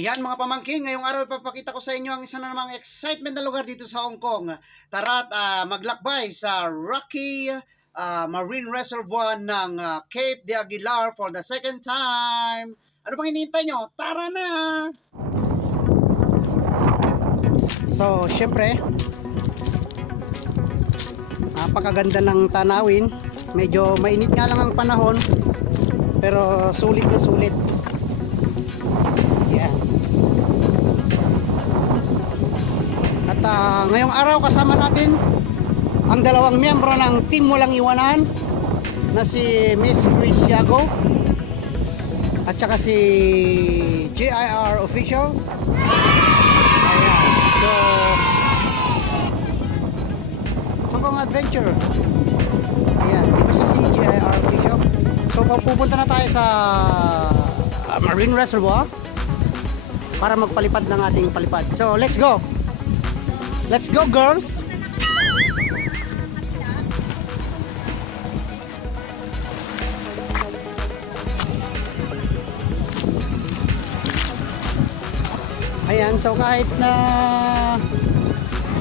Ayan mga pamangkin, ngayong araw ipapakita ko sa inyo ang isa na namang excitement na lugar dito sa Hong Kong. Tara't maglakbay sa Rocky Marine Reservoir ng Cape de Aguilar for the second time. Ano bang hinihintay nyo? Tara na! So, syempre, napakaganda ng tanawin. Medyo mainit nga lang ang panahon, pero sulit na sulit. Yan. At ngayong araw kasama natin ang dalawang miyembro ng Team Walang Iwanan na si Miss Chris Yago at saka si JIR Official. Ayan. So, Hong Kong Adventure. Ayan. Kasi si JIR Official. So, pupunta na tayo sa Marine Reservoir para magpalipad ng ating palipad. So, let's go! Let's go, girls! Ayan, so kahit na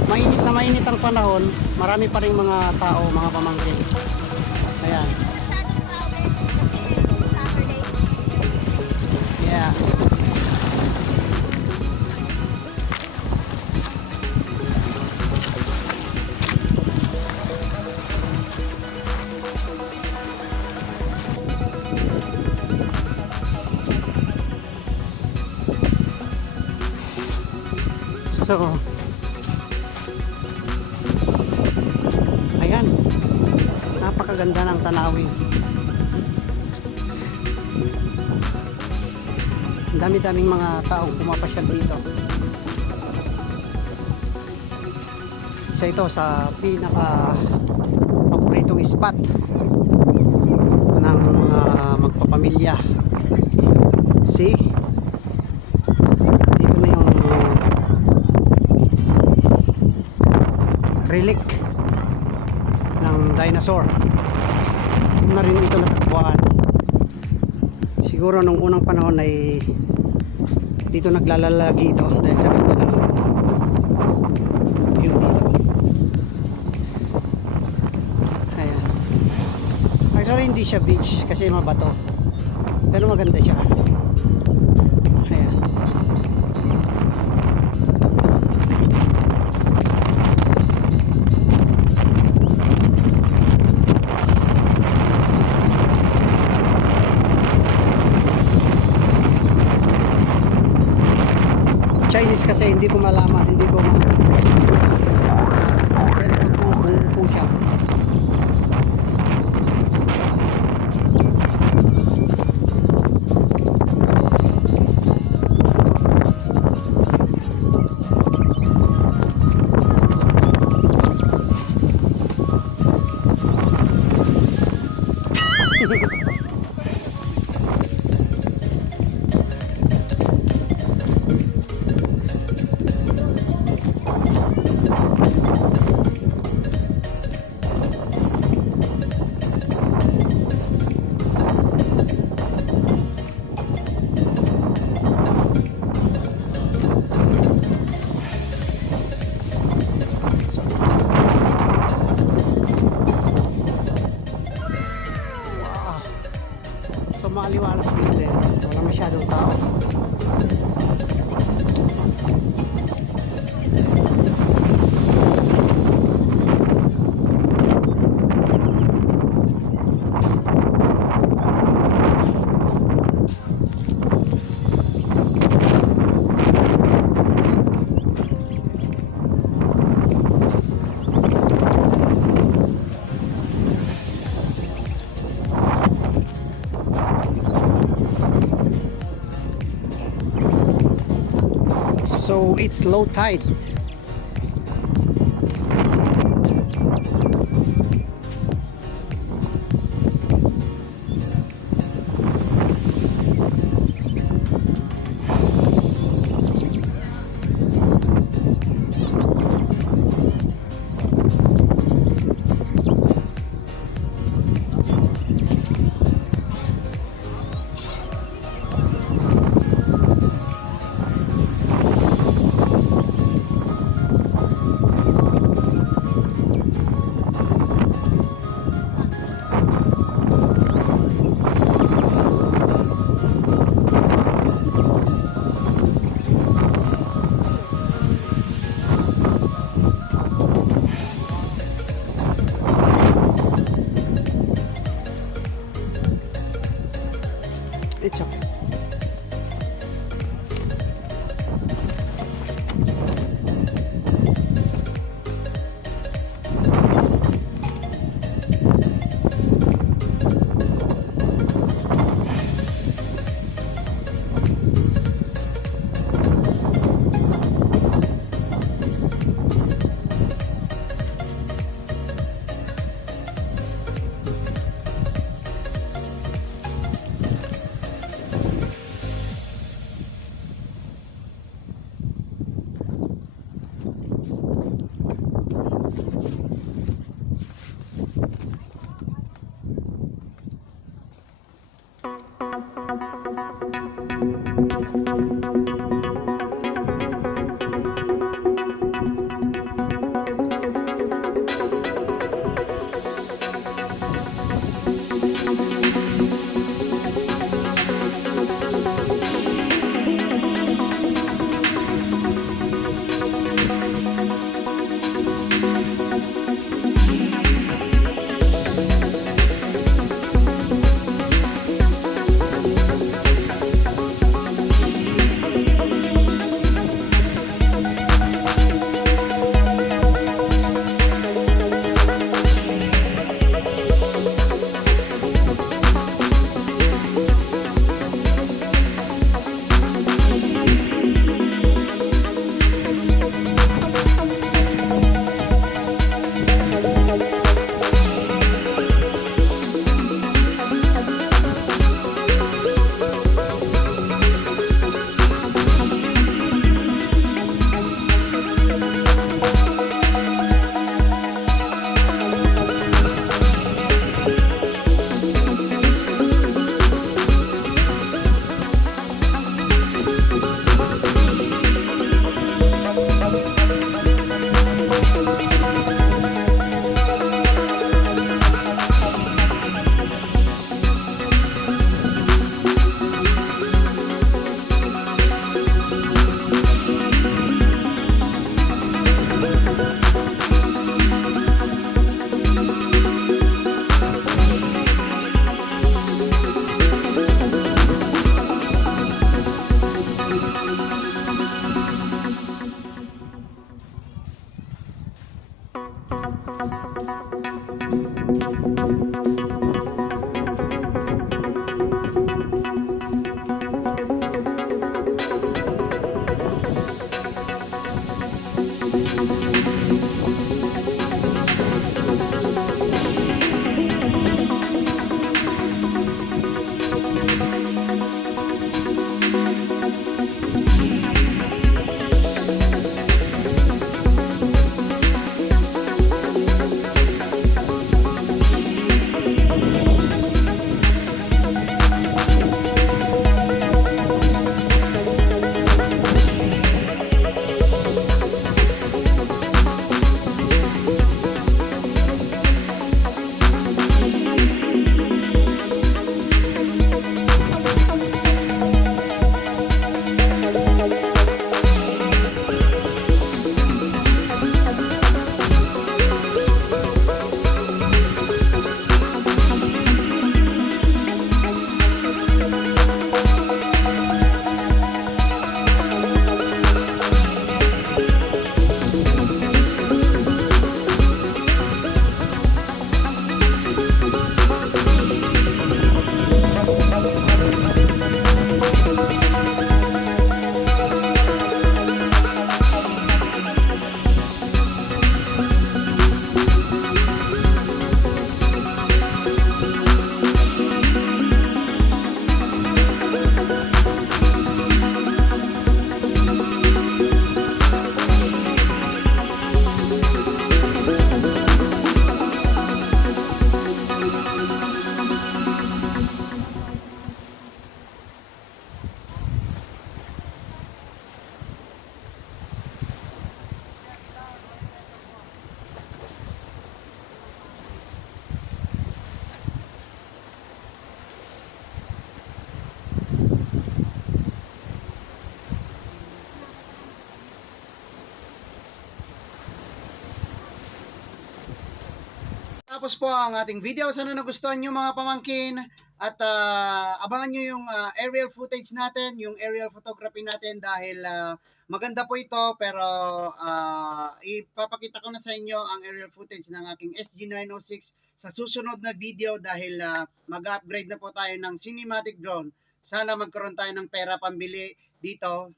mainit ang panahon, marami pa rin mga tao, mga pamangkin. Ayan. Yeah. So, ayan, napakaganda ng tanawin. Dami-daming mga taong pumapasyal dito. Isa ito sa pinaka paboritong spot ng mga magpapamilya. See? Dito na yung relic ng dinosaur. Dito na rin ito natagpuan. Siguro nung unang panahon ay dito naglalalagi ito dahil sa ganda ng view dito. Ayan. Actually hindi siya beach kasi mabato, pero maganda siya. Ayan. Chinese kasi hindi ko malaman, hindi ko pero kung po siya. Maliwalas dito, wala masyadong tao. So it's low tide. It's okay. Tapos po ang ating video. Sana nagustuhan nyo mga pamangkin. At abangan nyo yung aerial footage natin, yung aerial photography natin dahil maganda po ito pero ipapakita ko na sa inyo ang aerial footage ng aking SG906 sa susunod na video dahil mag-upgrade na po tayo ng cinematic drone. Sana magkaroon tayo ng pera pambili dito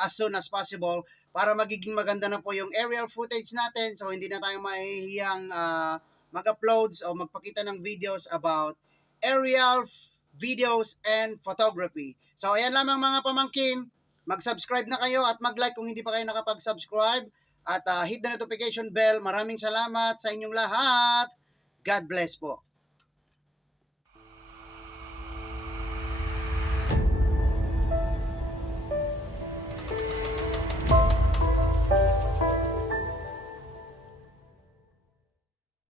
as soon as possible para magiging maganda na po yung aerial footage natin so hindi na tayo mahihiyang mag-uploads o magpakita ng videos about aerial videos and photography. So ayan lamang mga pamangkin, mag-subscribe na kayo at mag-like kung hindi pa kayo nakapag-subscribe at hit the notification bell. Maraming salamat sa inyong lahat. God bless po.